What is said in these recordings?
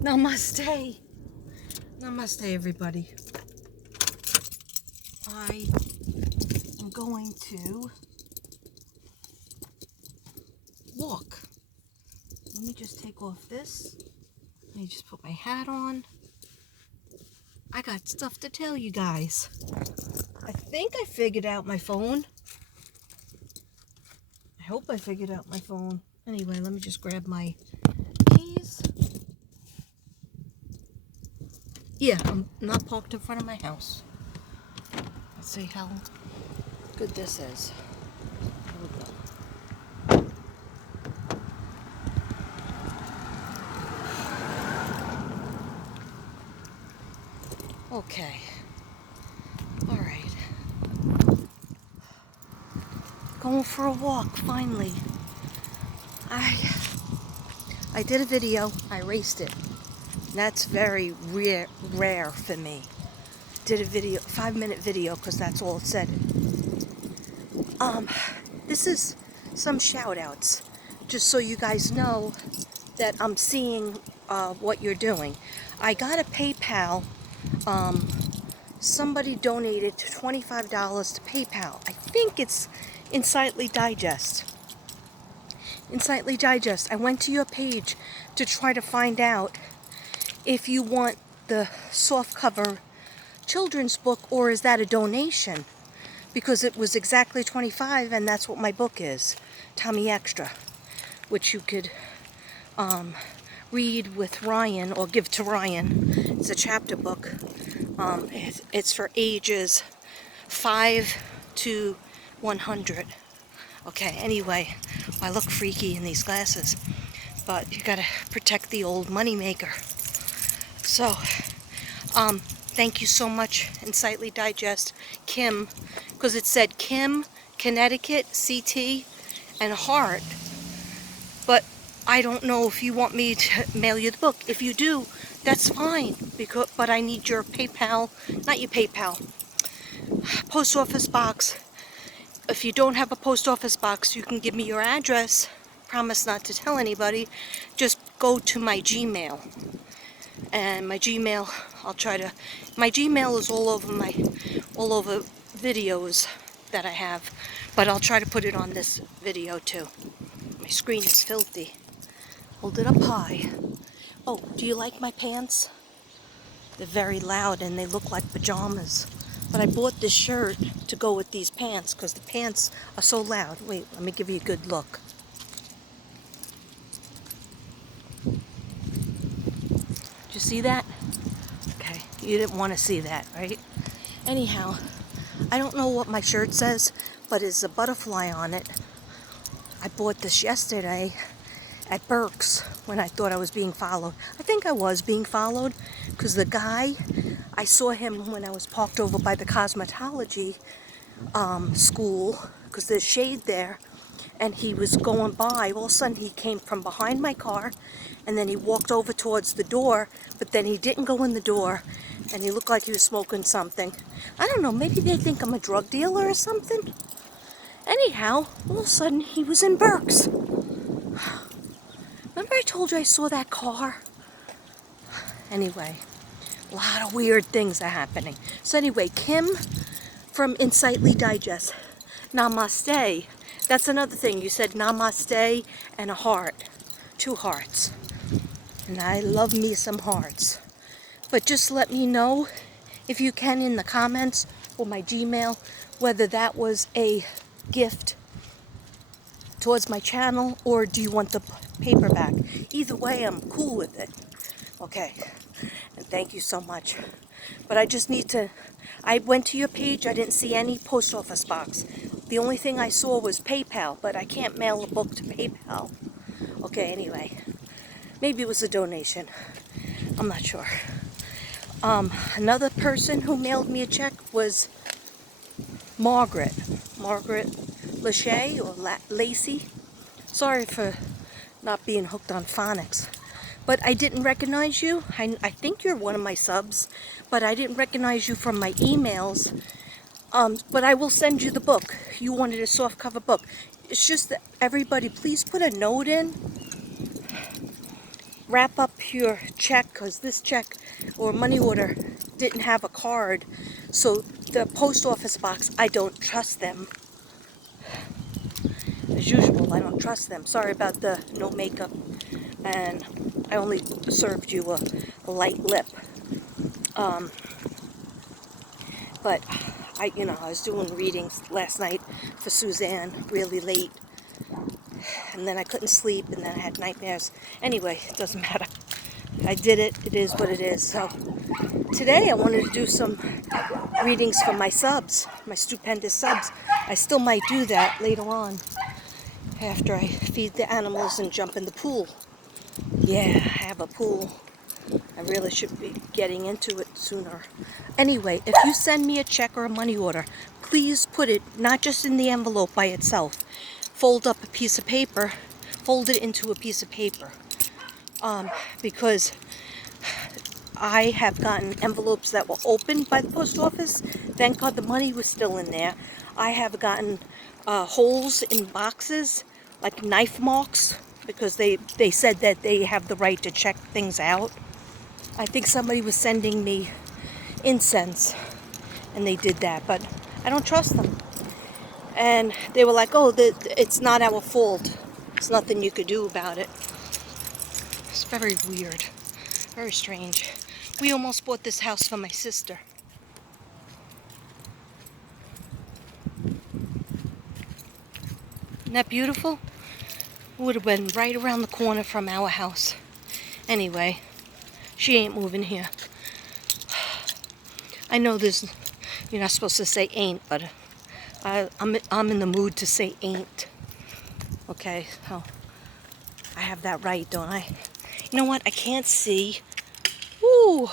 Namaste. Namaste, everybody. I am going to walk. Let me just take off this. Let me just put my hat on. I got stuff to tell you guys. I think I figured out my phone. I hope I figured out my phone. Anyway, let me just grab my keys. Yeah, I'm not parked in front of my house. Let's see how good this is. Here we go. Okay. All right. Going for a walk, finally. I did a video. I raced it. That's very rare for me. Did a video, 5-minute video, because that's all it said. This is some shout outs, just so you guys know that I'm seeing what you're doing. I got a PayPal. Somebody donated $25 to PayPal. I think it's Insightly Digest. Insightly Digest. I went to your page to try to find out if you want the softcover children's book, or is that a donation? Because it was exactly $25, and that's what my book is, Tommy Extra, which you could read with Ryan or give to Ryan. It's a chapter book. It's for ages 5 to 100. Okay, anyway, I look freaky in these glasses, but you gotta protect the old moneymaker. So, thank you so much, Insightly Digest, Kim, because it said Kim, Connecticut, CT, and Heart. But I don't know if you want me to mail you the book. If you do, that's fine. But I need your PayPal, not your PayPal, post office box. If you don't have a post office box, you can give me your address. Promise not to tell anybody. Just go to my Gmail. And my Gmail, my Gmail is all over videos that I have, but I'll try to put it on this video too. My screen is filthy. Hold it up high. Oh, do you like my pants? They're very loud and they look like pajamas. But I bought this shirt to go with these pants because the pants are so loud. Wait, let me give you a good look. Did you see that? Okay, you didn't want to see that, right? Anyhow, I don't know what my shirt says, but it's a butterfly on it. I bought this yesterday at Burke's when I thought I was being followed. I think I was being followed because the guy, I saw him when I was parked over by the cosmetology school, because there's shade there, and he was going by. All of a sudden he came from behind my car, and then he walked over towards the door, but then he didn't go in the door, and he looked like he was smoking something. I don't know, maybe they think I'm a drug dealer or something. Anyhow, all of a sudden he was in Burke's. Remember I told you I saw that car? Anyway, a lot of weird things are happening. So anyway, Kim from Insightly Digest. Namaste. That's another thing. You said namaste and a heart. 2 hearts. And I love me some hearts. But just let me know, if you can, in the comments or my Gmail, whether that was a gift towards my channel, or do you want the paperback? Either way, I'm cool with it. Okay, and thank you so much. But I just need to, I went to your page, I didn't see any post office box. The only thing I saw was PayPal, but I can't mail a book to PayPal. Okay, anyway, maybe it was a donation. I'm not sure. Another person who mailed me a check was Margaret Lachey or Lacey. Sorry for not being hooked on phonics. But I didn't recognize you. I think you're one of my subs, but I didn't recognize you from my emails. But I will send you the book. You wanted a softcover book. It's just that everybody, please put a note in. wrap up your check, because this check or money order didn't have a card. So the post office box, I don't trust them. As usual, I don't trust them. Sorry about the no makeup, and I only served you a light lip. But I was doing readings last night for Suzanne really late, and then I couldn't sleep, and then I had nightmares. Anyway, it doesn't matter. I did it. It is what it is. So today I wanted to do some readings for my subs, my stupendous subs. I still might do that later on after I feed the animals and jump in the pool. Yeah, I have a pool. I really should be getting into it sooner. Anyway, if you send me a check or a money order, please put it not just in the envelope by itself. Fold up a piece of paper, fold it into a piece of paper. Because I have gotten envelopes that were opened by the post office. Thank God the money was still in there. I have gotten holes in boxes, like knife marks, because they said that they have the right to check things out. I think somebody was sending me incense, and they did that, but I don't trust them. And they were like, oh, it's not our fault. There's nothing you could do about it. It's very weird, very strange. We almost bought this house for my sister. Isn't that beautiful? It would have been right around the corner from our house. Anyway, she ain't moving here. I know you're not supposed to say ain't, but I'm in the mood to say ain't. Okay, so I have that right, don't I? You know what? I can't see. Ooh.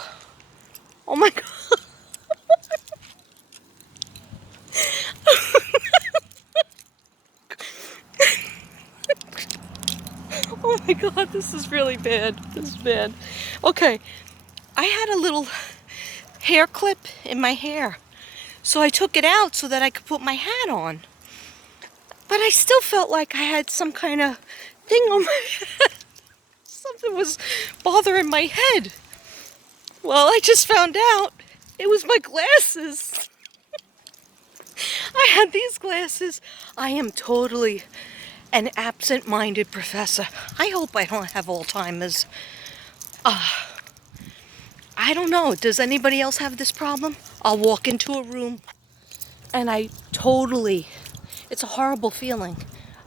Oh my God. Oh my God, this is really bad. This is bad. Okay, I had a little hair clip in my hair. So I took it out so that I could put my hat on. But I still felt like I had some kind of thing on my head. Something was bothering my head. Well, I just found out it was my glasses. I had these glasses. I am totally an absent-minded professor. I hope I don't have Alzheimer's. I don't know. Does anybody else have this problem? I'll walk into a room and it's a horrible feeling.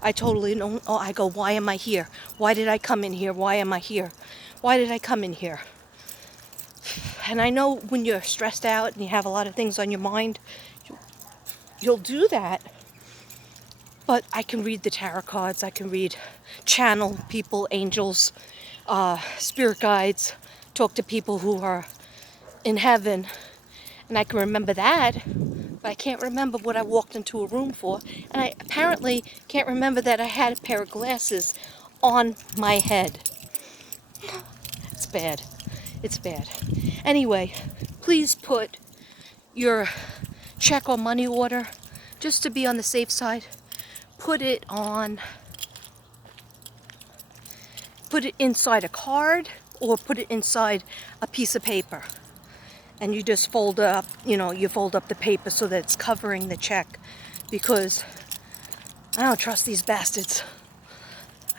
I totally don't, I go, why am I here? Why did I come in here? Why am I here? Why did I come in here? And I know when you're stressed out and you have a lot of things on your mind, you'll do that. But I can read the tarot cards. I can channel people, angels, spirit guides, talk to people who are in heaven. And I can remember that, but I can't remember what I walked into a room for. And I apparently can't remember that I had a pair of glasses on my head. It's bad. It's bad. Anyway, please put your check or money order, just to be on the safe side, put it inside a card or put it inside a piece of paper. And you just fold up, you fold up the paper so that it's covering the check, because I don't trust these bastards.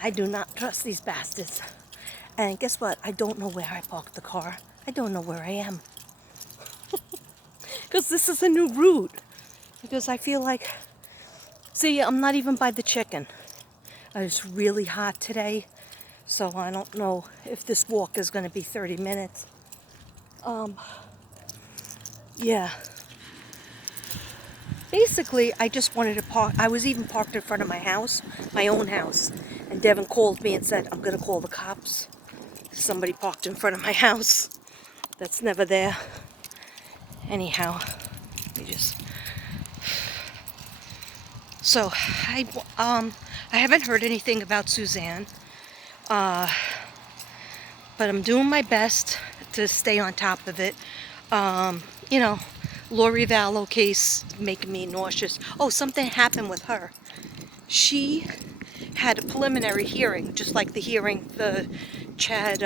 I do not trust these bastards. And guess what? I don't know where I parked the car. I don't know where I am. Because this is a new route. Because I feel like, see, I'm not even by the chicken. It's really hot today, so I don't know if this walk is going to be 30 minutes. Yeah. Basically, I just wanted to park. I was even parked in front of my house, my own house. And Devin called me and said, I'm going to call the cops. Somebody parked in front of my house. That's never there. Anyhow, So, I haven't heard anything about Suzanne. But I'm doing my best to stay on top of it. Lori Vallow case making me nauseous. Oh, something happened with her. She had a preliminary hearing, just like the hearing the Chad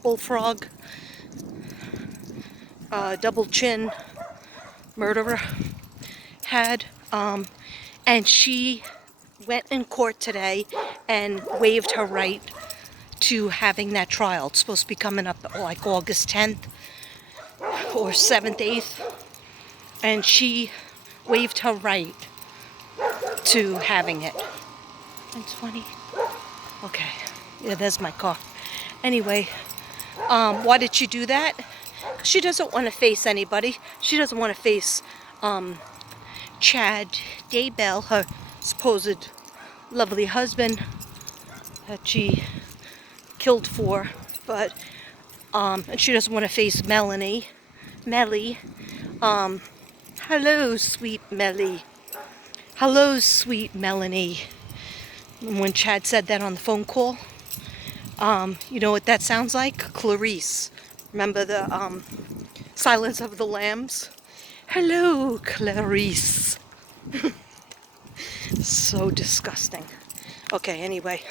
Bullfrog, double chin murderer had, and she went in court today and waived her right to having that trial. It's supposed to be coming up like August 10th or 7th, 8th, and she waived her right to having it. 120. Okay, yeah, there's my car. Anyway, why did she do that? She doesn't want to face anybody. She doesn't want to face Chad Daybell, her supposed lovely husband that she killed for, but and she doesn't want to face Mellie. Hello, sweet Mellie. Hello, sweet Melanie. And when Chad said that on the phone call, you know what that sounds like? Clarice. Remember the Silence of the Lambs? Hello, Clarice. So disgusting. Okay, anyway.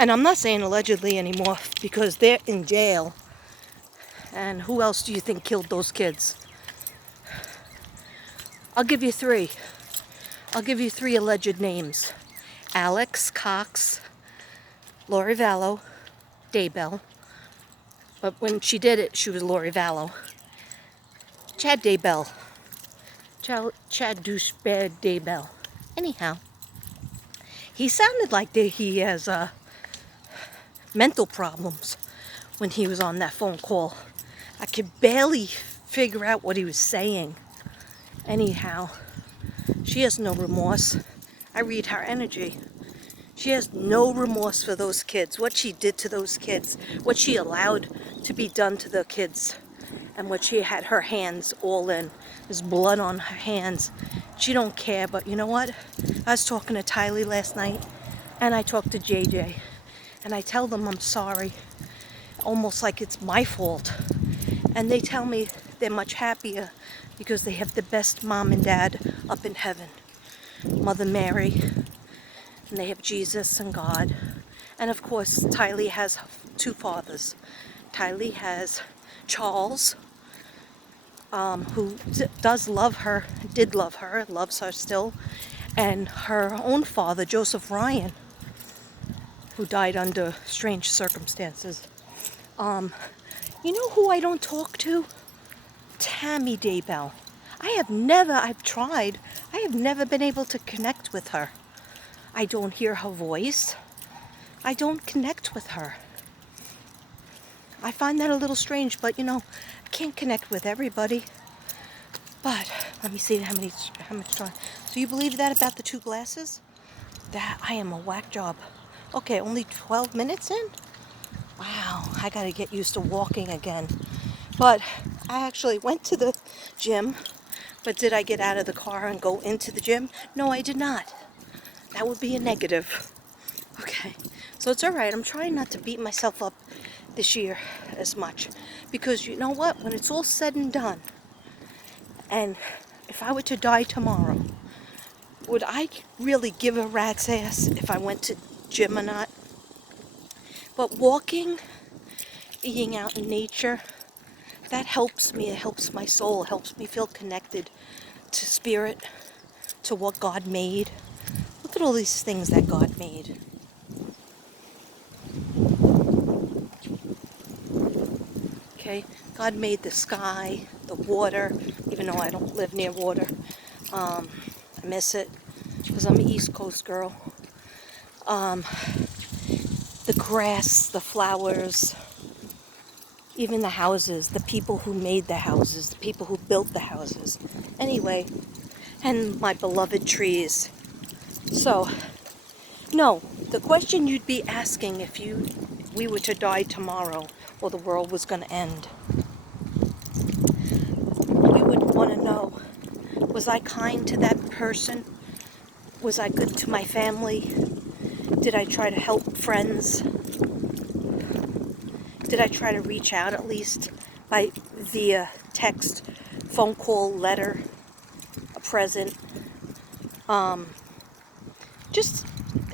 And I'm not saying allegedly anymore because they're in jail. And who else do you think killed those kids? I'll give you three. I'll give you three alleged names. Alex, Cox, Lori Vallow, Daybell. But when she did it, she was Lori Vallow. Chad Daybell. Chad douchebag Daybell. Anyhow, he sounded like he has mental problems when he was on that phone call. I could barely figure out what he was saying. Anyhow, she has no remorse. I read her energy. She has no remorse for those kids, what she did to those kids, what she allowed to be done to the kids, and what she had her hands all in. There's blood on her hands. She don't care, but you know what? I was talking to Tylee last night, and I talked to JJ, and I tell them I'm sorry, almost like it's my fault. And they tell me they're much happier because they have the best mom and dad up in heaven. Mother Mary, and they have Jesus and God. And of course, Tylee has two fathers. Tylee has Charles, who does love her, did love her, loves her still, and her own father, Joseph Ryan, who died under strange circumstances. You know who I don't talk to? Tammy Daybell. I've tried. I have never been able to connect with her. I don't hear her voice. I don't connect with her. I find that a little strange, but you know, I can't connect with everybody. But let me see how much time. So you believe that about the two glasses? That I am a whack job. Okay, only 12 minutes in? Wow, I gotta get used to walking again. But I actually went to the gym, but did I get out of the car and go into the gym? No, I did not. That would be a negative. Okay, so it's all right. I'm trying not to beat myself up this year as much. Because you know what? When it's all said and done, and if I were to die tomorrow, would I really give a rat's ass if I went to gym or not? But walking, being out in nature, that helps me. It helps my soul. It helps me feel connected to spirit, to what God made. Look at all these things that God made. Okay, God made the sky, the water, even though I don't live near water. I miss it because I'm an East Coast girl. The grass, the flowers, even the houses, the people who made the houses, the people who built the houses. Anyway, and my beloved trees. So, no, the question you'd be asking if we were to die tomorrow or the world was going to end, you would want to know, was I kind to that person? Was I good to my family? Did I try to help friends? Did I try to reach out at least via text, phone call, letter, a present? Just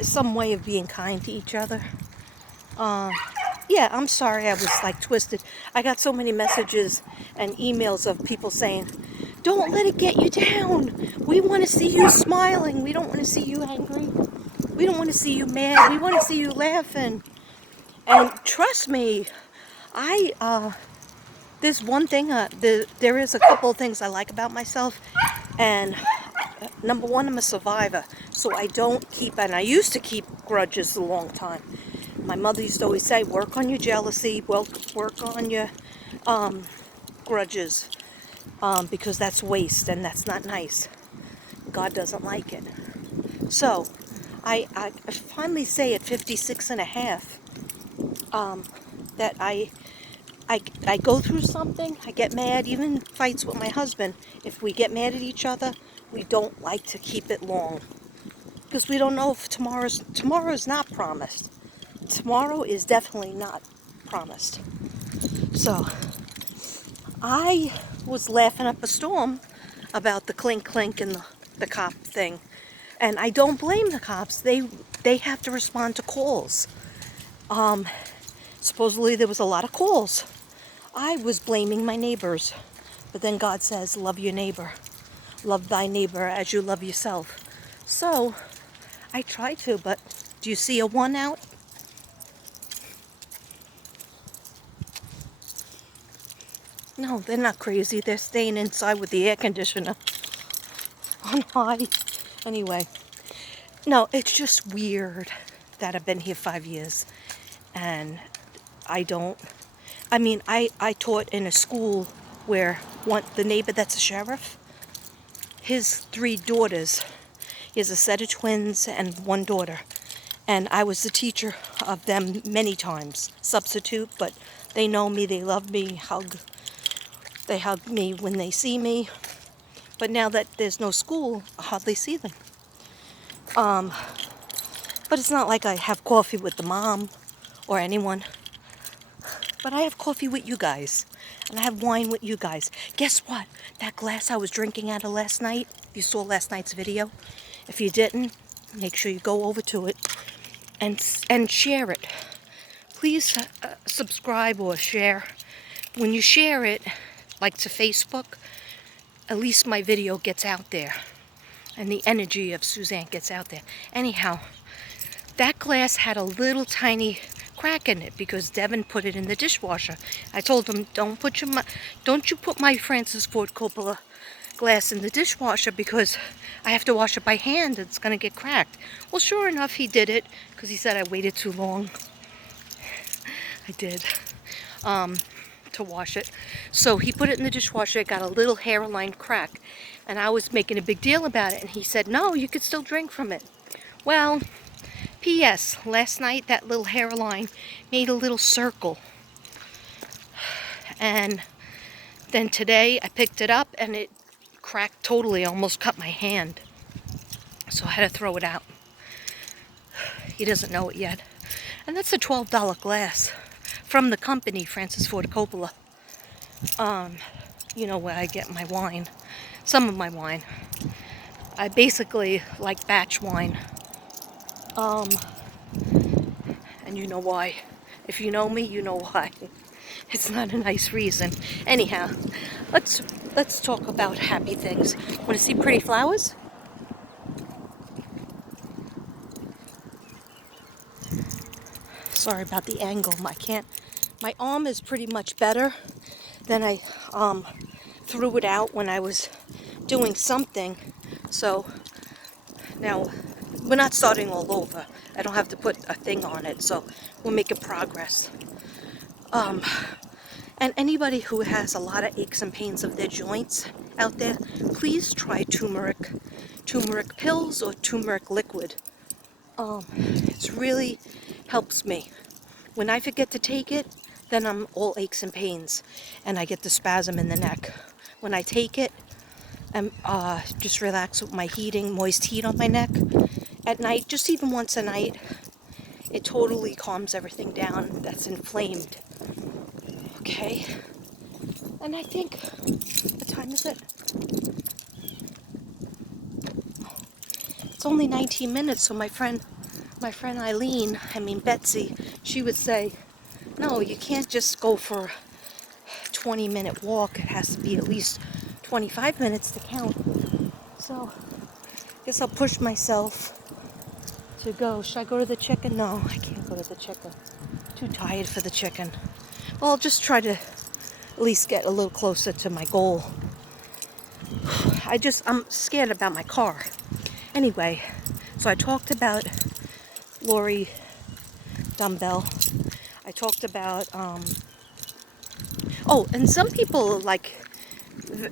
some way of being kind to each other. Yeah, I'm sorry I was like twisted. I got so many messages and emails of people saying, don't let it get you down. We want to see you smiling. We don't want to see you angry. We don't want to see you mad. We want to see you laughing. And trust me, there's one thing, there is a couple of things I like about myself. And number one, I'm a survivor. So I don't keep, and I used to keep grudges a long time. My mother used to always say, work on your jealousy, work on your grudges, because that's waste and that's not nice. God doesn't like it. So I finally say at 56 and a half that I go through something, I get mad, even fights with my husband. If we get mad at each other, we don't like to keep it long. Because we don't know if tomorrow's not promised. Tomorrow is definitely not promised. So I was laughing up a storm about the clink clink and the cop thing. And I don't blame the cops. They have to respond to calls. Supposedly there was a lot of calls. I was blaming my neighbors. But then God says, love your neighbor. Love thy neighbor as you love yourself. So I try to, but do you see a 1 out? No, they're not crazy. They're staying inside with the air conditioner on high. Anyway, no, it's just weird that I've been here 5 years. And I taught in a school where the neighbor that's a sheriff, his 3 daughters, he has a set of twins and 1 daughter. And I was the teacher of them many times, substitute, but they know me, they love me, they hug me when they see me. But now that there's no school, I hardly see them. But it's not like I have coffee with the mom or anyone. But I have coffee with you guys. And I have wine with you guys. Guess what? That glass I was drinking out of last night, you saw last night's video. If you didn't, make sure you go over to it and share it. Please subscribe or share. When you share it, like to Facebook, at least my video gets out there. And the energy of Suzanne gets out there. Anyhow, that glass had a little tiny crack in it because Devin put it in the dishwasher. I told him, don't you put my Francis Ford Coppola glass in the dishwasher because I have to wash it by hand. It's going to get cracked. Well, sure enough, he did it because he said I waited too long. I did. To wash it. So he put it in the dishwasher. It got a little hairline crack. And I was making a big deal about it. And he said, no, you could still drink from it. Well, P.S. Last night that little hairline made a little circle. And then today I picked it up and it cracked totally, almost cut my hand. So I had to throw it out. He doesn't know it yet. And that's a $12 glass from the company, Francis Ford Coppola. You know where I get my wine. Some of my wine. I basically like batch wine. And you know why. If you know me, you know why. It's not a nice reason. Anyhow, let's talk about happy things. Want to see pretty flowers? Sorry about the angle. My arm is pretty much better than I threw it out when I was doing something. So now we're not starting all over. I don't have to put a thing on it, so we're making progress. And anybody who has a lot of aches and pains of their joints out there, please try turmeric pills or turmeric liquid. It really helps me. When I forget to take it, then I'm all aches and pains, and I get the spasm in the neck. When I take it, I'm just relax with my moist heat on my neck. At night, just even once a night, it totally calms everything down that's inflamed. Okay? And I think, what time is it? It's only 19 minutes, so my friend my friend Betsy, she would say, no, you can't just go for a 20-minute walk. It has to be at least 25 minutes to count. So, I guess I'll push myself to go. Should I go to the chicken? No, I can't go to the chicken. Too tired for the chicken. Well, I'll just try to at least get a little closer to my goal. I'm scared about my car. Anyway, so I talked about Lori Dumbbell. I talked about, and some people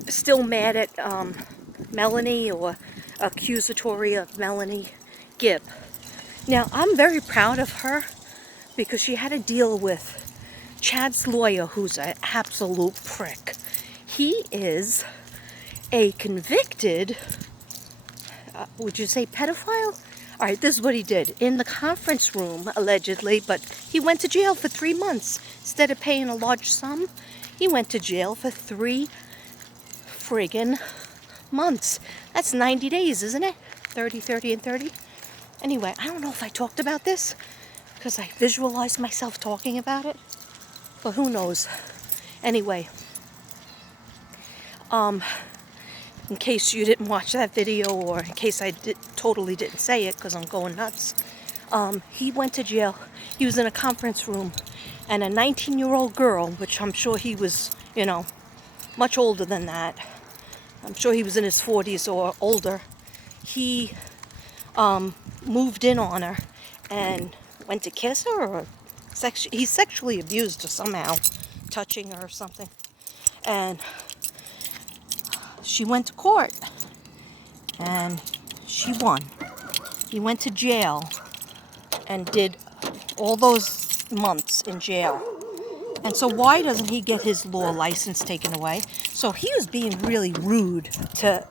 still mad at Melanie, or accusatory of Melanie Gibb. Now, I'm very proud of her because she had to deal with Chad's lawyer, who's an absolute prick. He is a convicted, would you say pedophile? All right, this is what he did. In the conference room, allegedly, but he went to jail for 3 months. Instead of paying a large sum, he went to jail for 3 friggin' months. That's 90 days, isn't it? 30, 30, and 30. Anyway, I don't know if I talked about this because I visualized myself talking about it, but who knows. Anyway, in case you didn't watch that video, or in case I totally didn't say it because I'm going nuts, he went to jail. He was in a conference room, and a 19-year-old girl, which I'm sure he was, much older than that. I'm sure he was in his 40s or older. He moved in on her and went to kiss her, or he sexually abused her somehow, touching her or something. And she went to court, and she won. He went to jail and did all those months in jail. And so why doesn't he get his law license taken away? So he was being really rude to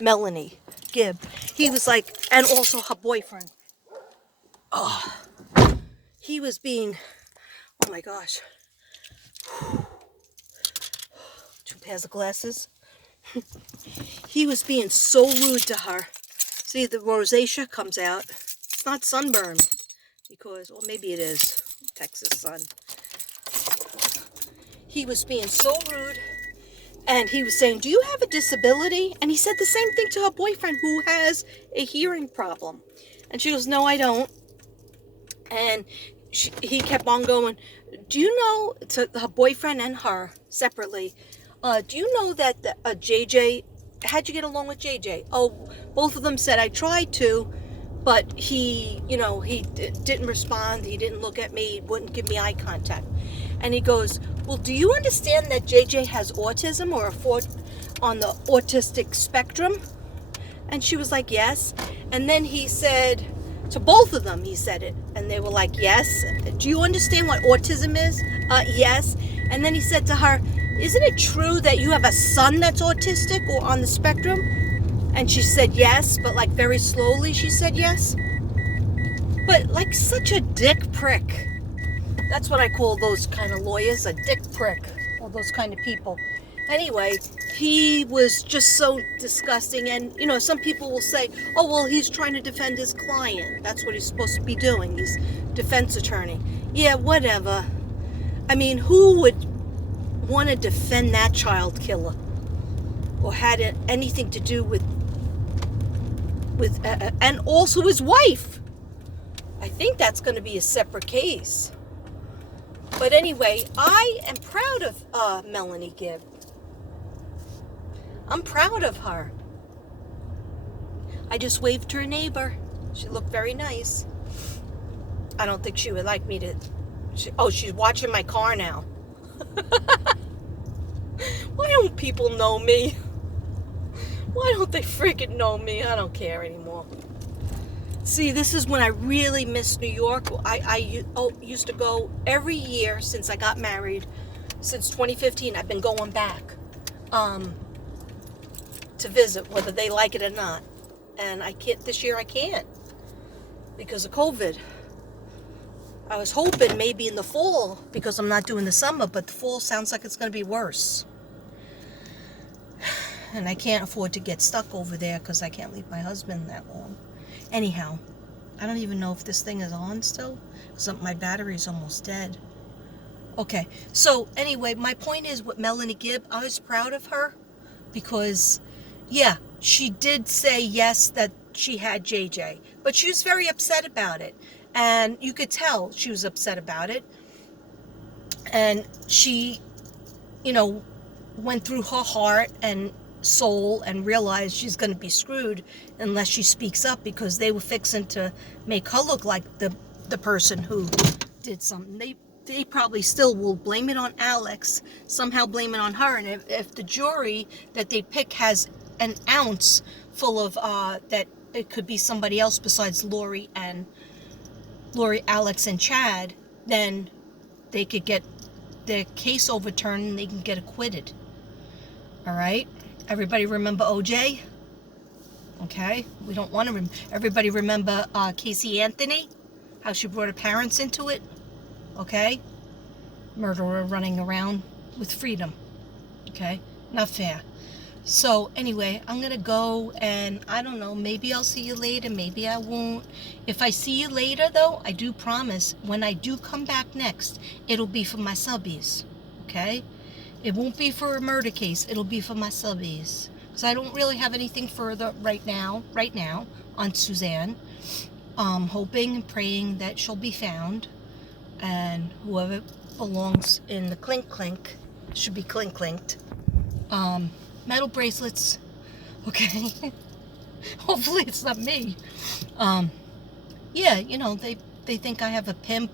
Melanie Gibb. He was like, and also her boyfriend. Oh, he was being, oh my gosh. 2 pairs of glasses. He was being so rude to her. See, the rosacea comes out. It's not sunburn, because, or maybe it is, Texas sun. He was being so rude, and he was saying, do you have a disability? And he said the same thing to her boyfriend, who has a hearing problem. And she goes, no, I don't. And he kept on going, do you know, to her boyfriend and her separately, do you know that JJ, how'd you get along with JJ? Oh, both of them said I tried to, but he didn't respond. He didn't look at me, wouldn't give me eye contact. And he goes, well, do you understand that JJ has autism, or on the autistic spectrum? And she was like, yes. And then he said, to both of them, he said it. And they were like, yes. Do you understand what autism is? Yes. And then he said to her, isn't it true that you have a son that's autistic or on the spectrum? And she said yes, but like very slowly she said yes. But like such a dick prick. That's what I call those kind of lawyers, a dick prick, or those kind of people. Anyway, he was just so disgusting. And, some people will say, oh, well, he's trying to defend his client. That's what he's supposed to be doing. He's defense attorney. Yeah, whatever. I mean, who would want to defend that child killer, or had anything to do with and also his wife? I think that's going to be a separate case. But anyway, I am proud of Melanie Gibb. I'm proud of her. I just waved to her neighbor. She looked very nice. I don't think she would like me to. She's watching my car now. Why don't people know me? Why don't they freaking know me? I don't care anymore. See, this is when I really miss New York. I used to go every year since I got married. Since 2015, I've been going back to visit, whether they like it or not. And this year I can't because of COVID. I was hoping maybe in the fall, because I'm not doing the summer, but the fall sounds like it's going to be worse. And I can't afford to get stuck over there because I can't leave my husband that long. Anyhow, I don't even know if this thing is on still, because my battery's almost dead. Okay, so anyway, my point is with Melanie Gibb, I was proud of her because, yeah, she did say yes that she had JJ, but she was very upset about it. And you could tell she was upset about it. And she, you know, went through her heart and soul and realized she's going to be screwed unless she speaks up, because they were fixing to make her look like the person who did something. They probably still will blame it on Alex, somehow blame it on her. And if the jury that they pick has an ounce full of that it could be somebody else besides Lori, Alex, and Chad, then they could get their case overturned and they can get acquitted. All right? Everybody remember OJ? Okay? We don't want to everybody remember Casey Anthony? How she brought her parents into it? Okay? Murderer running around with freedom. Okay? Not fair. So anyway, I'm going to go, and I don't know, maybe I'll see you later, maybe I won't. If I see you later, though, I do promise, when I do come back next, it'll be for my subbies. Okay? It won't be for a murder case. It'll be for my subbies. Because I don't really have anything further right now on Suzanne. Hoping and praying that she'll be found. And whoever belongs in the clink clink should be clink clinked. Metal bracelets. Okay. Hopefully it's not me. Yeah, you know, they think I have a pimp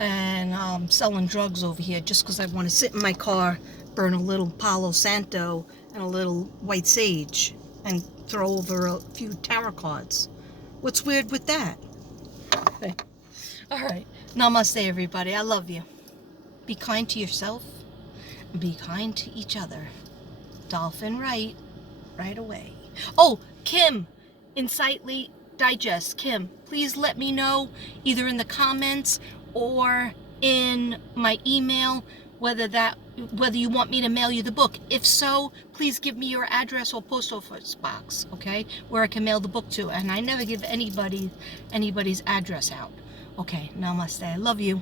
and selling drugs over here just because I want to sit in my car, burn a little Palo Santo and a little white sage, and throw over a few tarot cards. What's weird with that? Okay. All right. Namaste, everybody. I love you. Be kind to yourself. Be kind to each other. Dolphin right away. Oh, Kim, Insightly Digest. Kim, please let me know either in the comments or in my email whether you want me to mail you the book. If so, please give me your address or post office box, okay, where I can mail the book to. And I never give anybody's address out. Okay, namaste. I love you.